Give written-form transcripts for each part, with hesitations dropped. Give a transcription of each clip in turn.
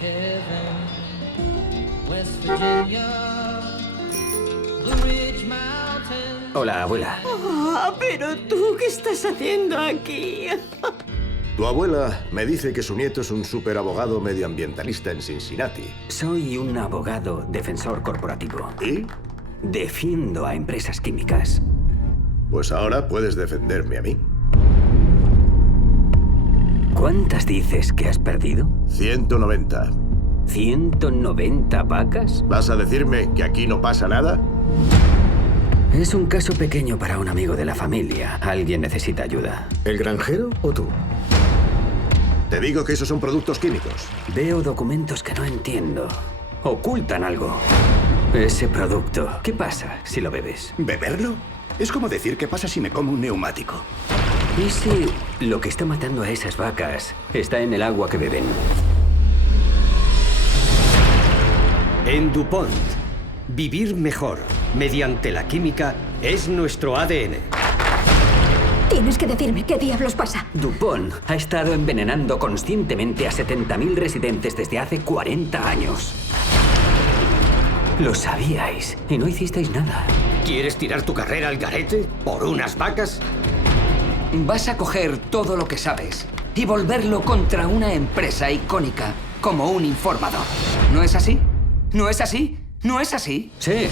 heaven, West Virginia, Blue Ridge Mountains. Hola, abuela. Pero tú, ¿qué estás haciendo aquí? Tu abuela me dice que su nieto es un superabogado medioambientalista en Cincinnati. Soy un abogado defensor corporativo. ¿Y? Defiendo a empresas químicas. Pues ahora puedes defenderme a mí. ¿Cuántas dices que has perdido? 190. ¿190 vacas? ¿Vas a decirme que aquí no pasa nada? Es un caso pequeño para un amigo de la familia. Alguien necesita ayuda. ¿El granjero o tú? Te digo que esos son productos químicos. Veo documentos que no entiendo. Ocultan algo. Ese producto, ¿qué pasa si lo bebes? ¿Beberlo? Es como decir qué pasa si me como un neumático. ¿Y si lo que está matando a esas vacas está en el agua que beben? En DuPont, vivir mejor mediante la química es nuestro ADN. Tienes que decirme qué diablos pasa. DuPont ha estado envenenando conscientemente a 70.000 residentes desde hace 40 años. Lo sabíais y no hicisteis nada. ¿Quieres tirar tu carrera al garete por unas vacas? Vas a coger todo lo que sabes y volverlo contra una empresa icónica como un informador. ¿No es así? ¿No es así? ¿No es así? Sí.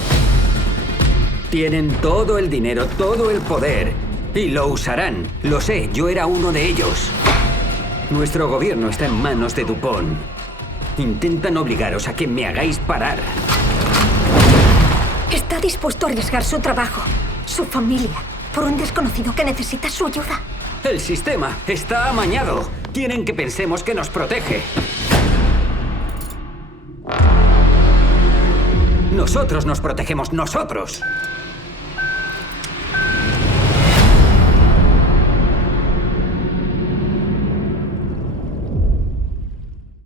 Tienen todo el dinero, todo el poder y lo usarán. Lo sé, yo era uno de ellos. Nuestro gobierno está en manos de DuPont. Intentan obligaros a que me hagáis parar. Está dispuesto a arriesgar su trabajo, su familia, por un desconocido que necesita su ayuda. El sistema está amañado. Quieren que pensemos que nos protege. Nosotros nos protegemos, nosotros.